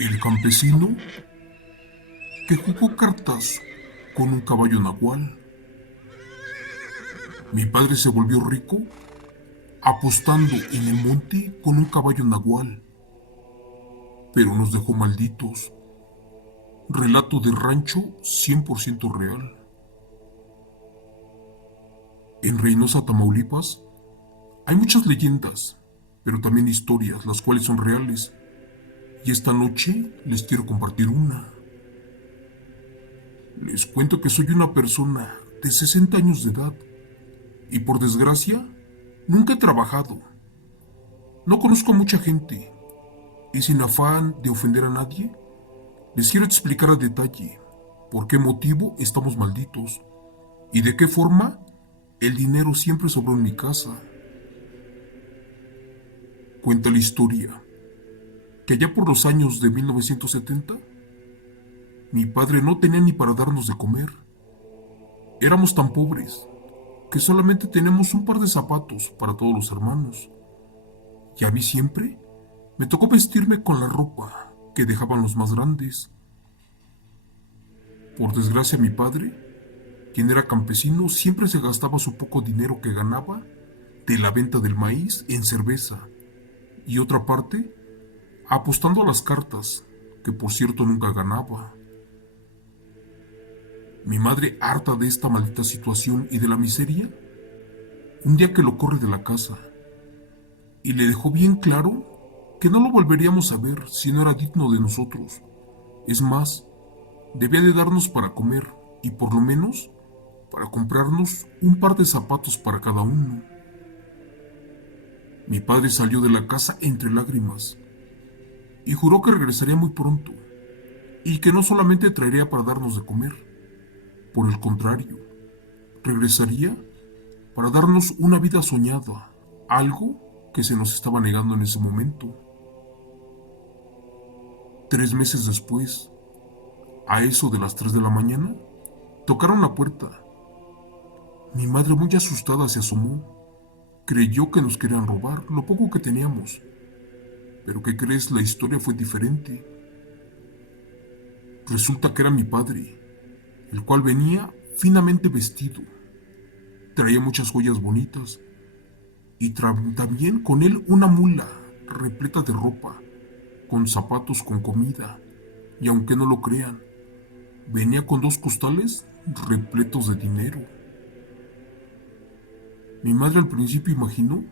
El campesino que jugó cartas con un caballo nahual. Mi padre se volvió rico apostando en el monte con un caballo nahual, pero nos dejó malditos. Relato de rancho 100% real. En Reynosa, Tamaulipas, hay muchas leyendas, pero también historias, las cuales son reales. Y esta noche les quiero compartir una. Les cuento que soy una persona de 60 años de edad y por desgracia nunca he trabajado. No conozco a mucha gente y sin afán de ofender a nadie, les quiero explicar a detalle por qué motivo estamos malditos y de qué forma el dinero siempre sobró en mi casa. Cuenta la historia que allá por los años de 1970, mi padre no tenía ni para darnos de comer. Éramos tan pobres que solamente tenemos un par de zapatos para todos los hermanos. Y a mí siempre me tocó vestirme con la ropa que dejaban los más grandes. Por desgracia, mi padre, quien era campesino, siempre se gastaba su poco dinero que ganaba de la venta del maíz en cerveza y otra parte apostando a las cartas, que por cierto nunca ganaba. Mi madre, harta de esta maldita situación y de la miseria, un día que lo corre de la casa y le dejó bien claro que no lo volveríamos a ver si no era digno de nosotros. Es más, debía de darnos para comer y por lo menos para comprarnos un par de zapatos para cada uno. Mi padre salió de la casa entre lágrimas y juró que regresaría muy pronto y que no solamente traería para darnos de comer, por el contrario, regresaría para darnos una vida soñada, algo que se nos estaba negando en ese momento. 3 meses después, a eso de las 3 de la mañana, tocaron la puerta. Mi madre, muy asustada, se asomó. Creyó que nos querían robar lo poco que teníamos. Pero ¿qué crees? La historia fue diferente. Resulta que era mi padre, el cual venía finamente vestido. Traía muchas joyas bonitas y también con él una mula repleta de ropa, con zapatos, con comida. Y aunque no lo crean, venía con 2 costales repletos de dinero. Mi madre al principio imaginó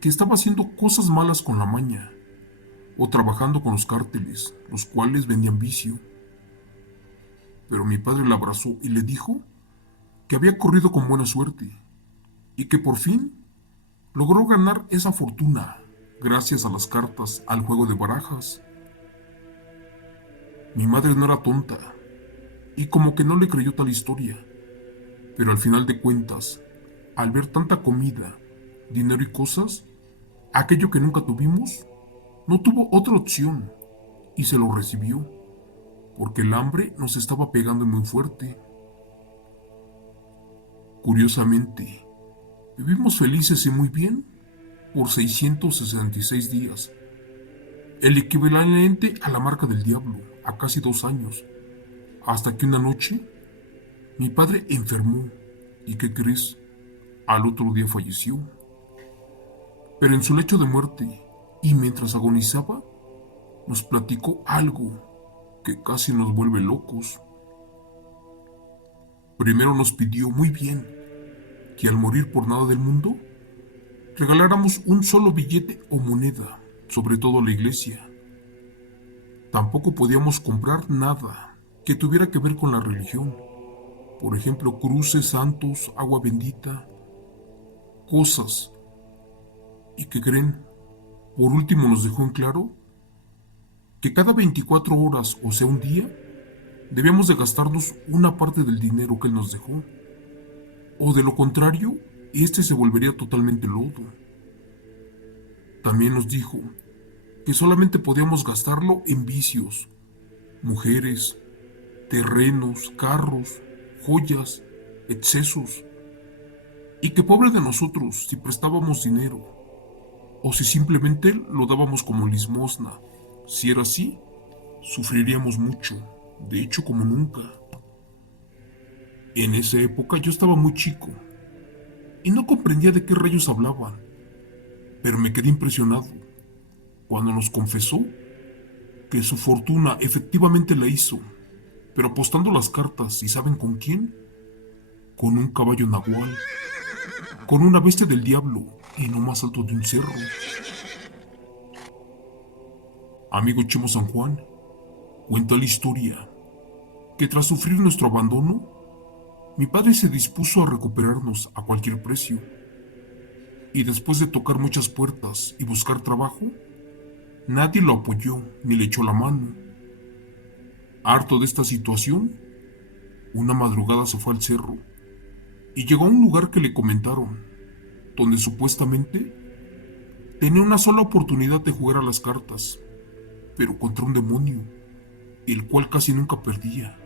que estaba haciendo cosas malas con la maña o trabajando con los cárteles, los cuales vendían vicio. Pero mi padre la abrazó y le dijo que había corrido con buena suerte y que por fin logró ganar esa fortuna gracias a las cartas, al juego de barajas. Mi madre no era tonta y como que no le creyó tal historia, pero al final de cuentas, al ver tanta comida, dinero y cosas, aquello que nunca tuvimos, no tuvo otra opción y se lo recibió, porque el hambre nos estaba pegando muy fuerte. Curiosamente, vivimos felices y muy bien por 666 días, el equivalente a la marca del diablo, a casi 2 años, hasta que una noche mi padre enfermó y ¿qué crees? Al otro día falleció. Pero en su lecho de muerte y mientras agonizaba, nos platicó algo que casi nos vuelve locos. Primero nos pidió muy bien que al morir por nada del mundo, regaláramos un solo billete o moneda, sobre todo a la iglesia. Tampoco podíamos comprar nada que tuviera que ver con la religión. Por ejemplo, cruces, santos, agua bendita, cosas. ¿Y qué creen? Por último nos dejó en claro que cada 24 horas, o sea un día, debíamos de gastarnos una parte del dinero que él nos dejó. O de lo contrario, este se volvería totalmente lodo. También nos dijo que solamente podíamos gastarlo en vicios, mujeres, terrenos, carros, joyas, excesos, y que pobre de nosotros si prestábamos dinero, o si simplemente lo dábamos como limosna. Si era así, sufriríamos mucho, de hecho como nunca. En esa época yo estaba muy chico y no comprendía de qué rayos hablaban, pero me quedé impresionado cuando nos confesó que su fortuna efectivamente la hizo, pero apostando las cartas, ¿y saben con quién? Con un caballo nahual, con una bestia del diablo y no más alto de un cerro. Amigo Chemo San Juan, cuenta la historia que tras sufrir nuestro abandono, mi padre se dispuso a recuperarnos a cualquier precio. Y después de tocar muchas puertas y buscar trabajo, nadie lo apoyó ni le echó la mano. Harto de esta situación, una madrugada se fue al cerro y llegó a un lugar que le comentaron, donde supuestamente tenía una sola oportunidad de jugar a las cartas, pero contra un demonio, el cual casi nunca perdía.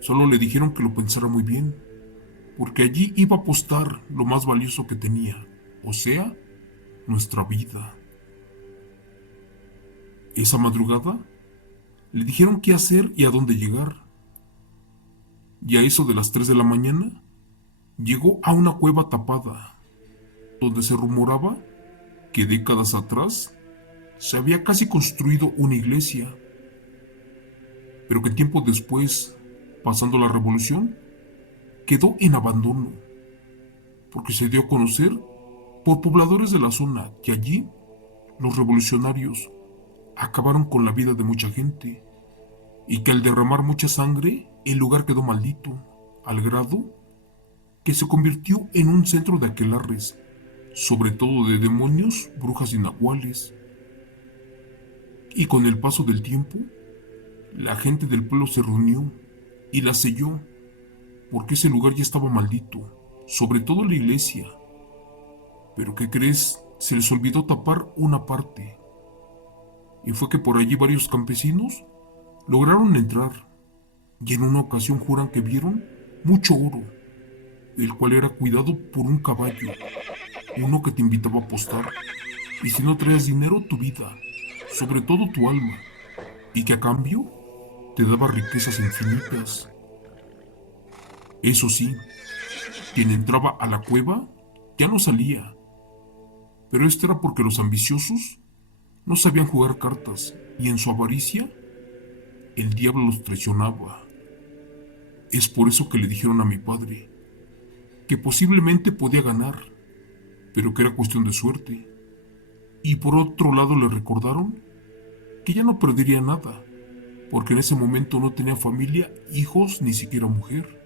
Solo le dijeron que lo pensara muy bien, porque allí iba a apostar lo más valioso que tenía, o sea, nuestra vida. Esa madrugada le dijeron qué hacer y a dónde llegar, y a eso de las 3 de la mañana llegó a una cueva tapada, donde se rumoraba que décadas atrás se había casi construido una iglesia, pero que tiempo después, pasando la revolución, quedó en abandono, porque se dio a conocer por pobladores de la zona que allí los revolucionarios acabaron con la vida de mucha gente y que al derramar mucha sangre el lugar quedó maldito, al grado que se convirtió en un centro de aquelarres, sobre todo de demonios, brujas y nahuales. Y con el paso del tiempo, la gente del pueblo se reunió y la selló, porque ese lugar ya estaba maldito, sobre todo la iglesia. Pero ¿qué crees? Se les olvidó tapar una parte, y fue que por allí varios campesinos lograron entrar, y en una ocasión juran que vieron mucho oro, el cual era cuidado por un caballo, uno que te invitaba a apostar, y si no traías dinero, tu vida, sobre todo tu alma, y que a cambio te daba riquezas infinitas. Eso sí, quien entraba a la cueva ya no salía, pero esto era porque los ambiciosos no sabían jugar cartas y en su avaricia el diablo los traicionaba. Es por eso que le dijeron a mi padre que posiblemente podía ganar, pero que era cuestión de suerte. Y por otro lado le recordaron que ya no perdería nada, porque en ese momento no tenía familia, hijos, ni siquiera mujer.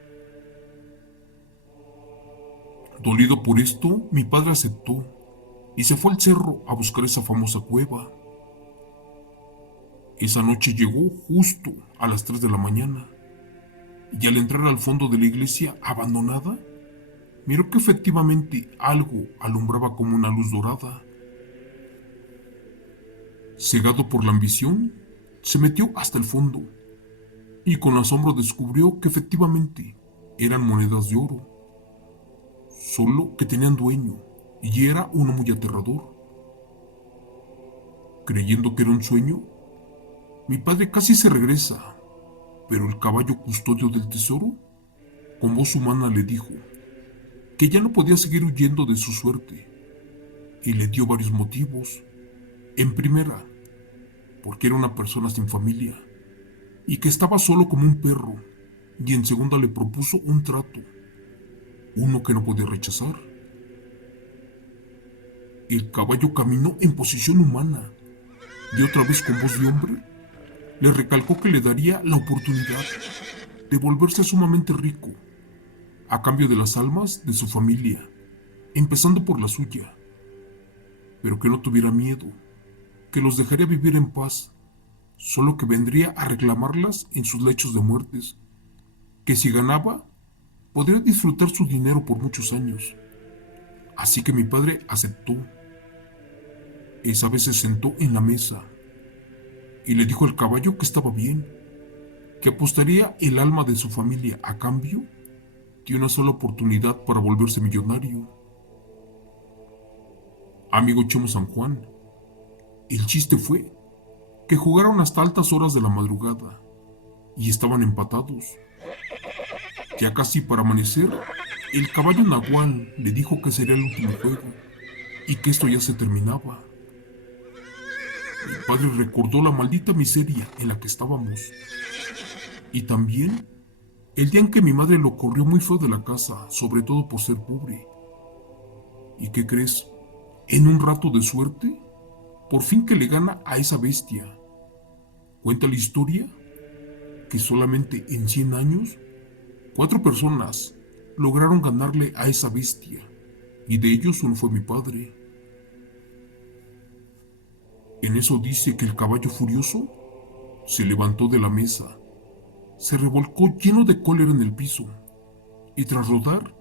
Dolido por esto, mi padre aceptó y se fue al cerro a buscar esa famosa cueva. Esa noche llegó justo a las 3 de la mañana y al entrar al fondo de la iglesia abandonada, miró que efectivamente algo alumbraba como una luz dorada. Cegado por la ambición, se metió hasta el fondo y con asombro descubrió que efectivamente eran monedas de oro, solo que tenían dueño y era uno muy aterrador. Creyendo que era un sueño, mi padre casi se regresa, pero el caballo custodio del tesoro, con voz humana le dijo que ya no podía seguir huyendo de su suerte y le dio varios motivos. En primera, porque era una persona sin familia y que estaba solo como un perro, y en segunda le propuso un trato, uno que no podía rechazar. El caballo caminó en posición humana y otra vez con voz de hombre le recalcó que le daría la oportunidad de volverse sumamente rico a cambio de las almas de su familia, empezando por la suya, pero que no tuviera miedo, que los dejaría vivir en paz, solo que vendría a reclamarlas en sus lechos de muertes, que si ganaba, podría disfrutar su dinero por muchos años. Así que mi padre aceptó. Esa vez se sentó en la mesa y le dijo al caballo que estaba bien, que apostaría el alma de su familia a cambio de una sola oportunidad para volverse millonario. Amigo Chemo San Juan, el chiste fue que jugaron hasta altas horas de la madrugada y estaban empatados. Ya casi para amanecer, el caballo nagual le dijo que sería el último juego y que esto ya se terminaba. Mi padre recordó la maldita miseria en la que estábamos y también el día en que mi madre lo corrió muy feo de la casa, sobre todo por ser pobre. ¿Y qué crees? En un rato de suerte, por fin que le gana a esa bestia. Cuenta la historia que solamente en 100 años, 4 personas lograron ganarle a esa bestia, y de ellos uno fue mi padre. En eso dice que el caballo furioso se levantó de la mesa, se revolcó lleno de cólera en el piso, y tras rodar,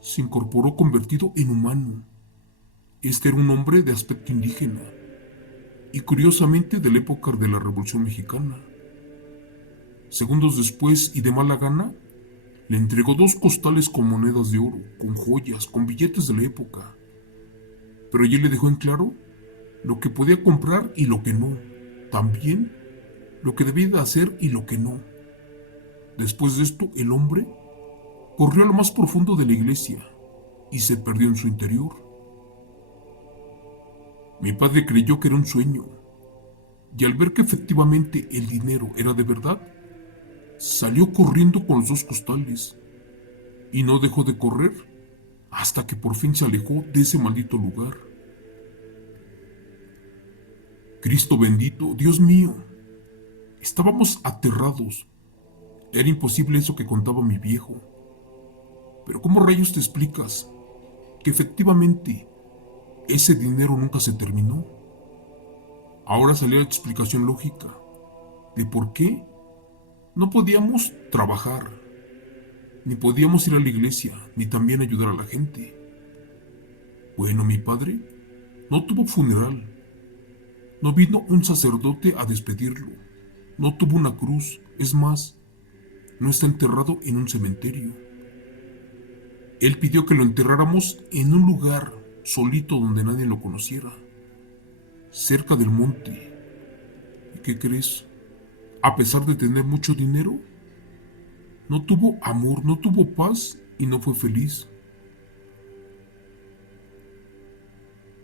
se incorporó convertido en humano. Este era un hombre de aspecto indígena, y curiosamente de la época de la Revolución Mexicana. Segundos después, y de mala gana, le entregó 2 costales con monedas de oro, con joyas, con billetes de la época. Pero allí le dejó en claro lo que podía comprar y lo que no. También lo que debía de hacer y lo que no. Después de esto, el hombre corrió a lo más profundo de la iglesia y se perdió en su interior. Mi padre creyó que era un sueño, y al ver que efectivamente el dinero era de verdad, salió corriendo con los 2 costales y no dejó de correr hasta que por fin se alejó de ese maldito lugar. Cristo bendito, Dios mío, estábamos aterrados. Era imposible eso que contaba mi viejo. Pero ¿cómo rayos te explicas que efectivamente ese dinero nunca se terminó? Ahora salía la explicación lógica de por qué no podíamos trabajar, ni podíamos ir a la iglesia, ni también ayudar a la gente. Bueno, mi padre no tuvo funeral, no vino un sacerdote a despedirlo, no tuvo una cruz, es más, no está enterrado en un cementerio. Él pidió que lo enterráramos en un lugar solito donde nadie lo conociera, cerca del monte. ¿Y qué crees? A pesar de tener mucho dinero, no tuvo amor, no tuvo paz y no fue feliz.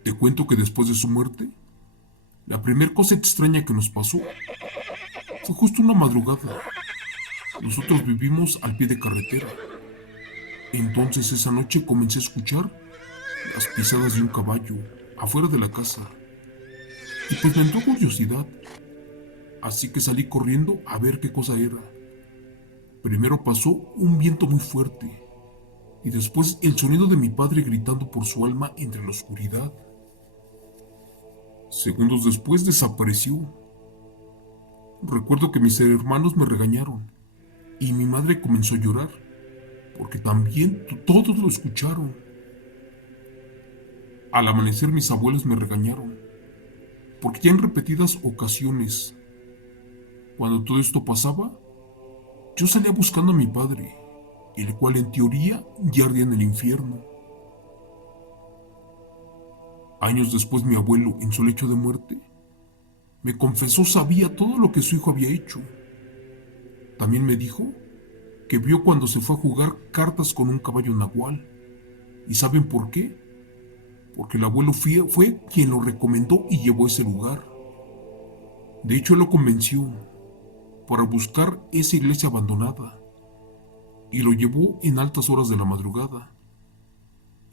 Te cuento que después de su muerte, la primera cosa extraña que nos pasó fue justo una madrugada. Nosotros vivimos al pie de carretera. Entonces esa noche comencé a escuchar las pisadas de un caballo afuera de la casa. Y pues me entró curiosidad. Así que salí corriendo a ver qué cosa era. Primero pasó un viento muy fuerte y después el sonido de mi padre gritando por su alma entre la oscuridad. Segundos después desapareció. Recuerdo que mis hermanos me regañaron y mi madre comenzó a llorar porque también todos lo escucharon. Al amanecer mis abuelos me regañaron porque ya en repetidas ocasiones, cuando todo esto pasaba, yo salía buscando a mi padre, el cual en teoría ya ardía en el infierno. Años después mi abuelo, en su lecho de muerte, me confesó sabía todo lo que su hijo había hecho. También me dijo que vio cuando se fue a jugar cartas con un caballo nagual. ¿Y saben por qué? Porque el abuelo fue quien lo recomendó y llevó a ese lugar. De hecho, él lo convenció para buscar esa iglesia abandonada y lo llevó en altas horas de la madrugada.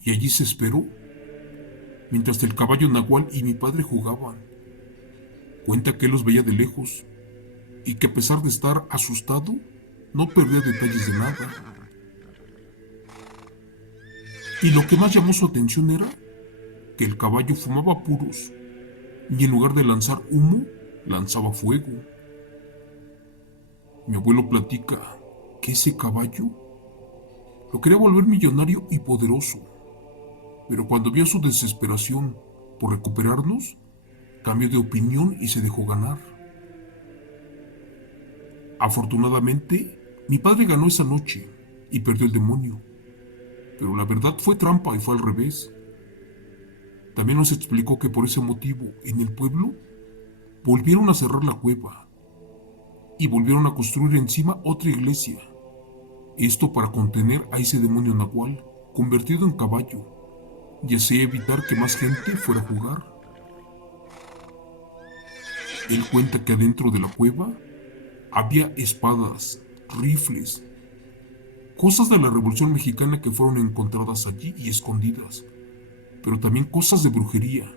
Y allí se esperó mientras el caballo nagual y mi padre jugaban. Cuenta que él los veía de lejos y que a pesar de estar asustado, no perdía detalles de nada. Y lo que más llamó su atención era que el caballo fumaba puros y en lugar de lanzar humo, lanzaba fuego. Mi abuelo platica que ese caballo lo quería volver millonario y poderoso, pero cuando vio su desesperación por recuperarnos, cambió de opinión y se dejó ganar. Afortunadamente, mi padre ganó esa noche y perdió el demonio, pero la verdad fue trampa y fue al revés. También nos explicó que por ese motivo, en el pueblo, Volvieron a cerrar la cueva y volvieron a construir encima otra iglesia. Esto para contener a ese demonio nahual convertido en caballo y así evitar que más gente fuera a jugar. Él cuenta que adentro de la cueva había espadas, rifles, cosas de la Revolución Mexicana que fueron encontradas allí y escondidas, pero también cosas de brujería,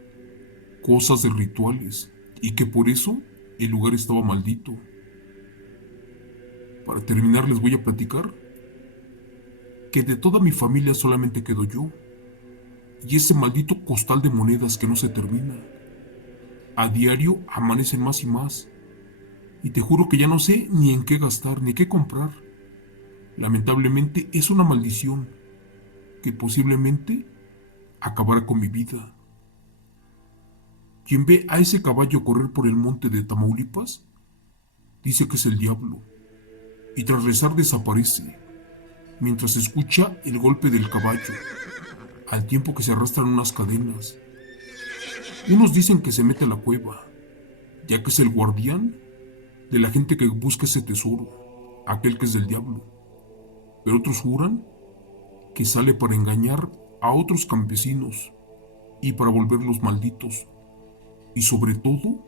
cosas de rituales, y que por eso el lugar estaba maldito. Para terminar les voy a platicar que de toda mi familia solamente quedo yo, y ese maldito costal de monedas que no se termina. A diario amanecen más y más, y te juro que ya no sé ni en qué gastar ni qué comprar. Lamentablemente es una maldición que posiblemente acabará con mi vida. Quien ve a ese caballo correr por el monte de Tamaulipas dice que es el diablo, y tras rezar desaparece, mientras escucha el golpe del caballo, al tiempo que se arrastran unas cadenas. Unos dicen que se mete a la cueva, ya que es el guardián de la gente que busca ese tesoro, aquel que es del diablo. Pero otros juran que sale para engañar a otros campesinos y para volverlos malditos, y sobre todo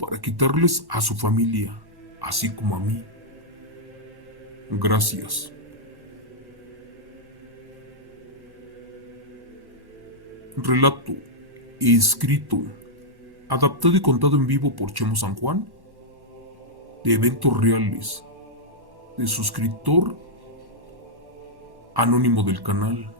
para quitarles a su familia, así como a mí. Gracias. Relato escrito, adaptado y contado en vivo por Chemo San Juan, de eventos reales, de suscriptor anónimo del canal.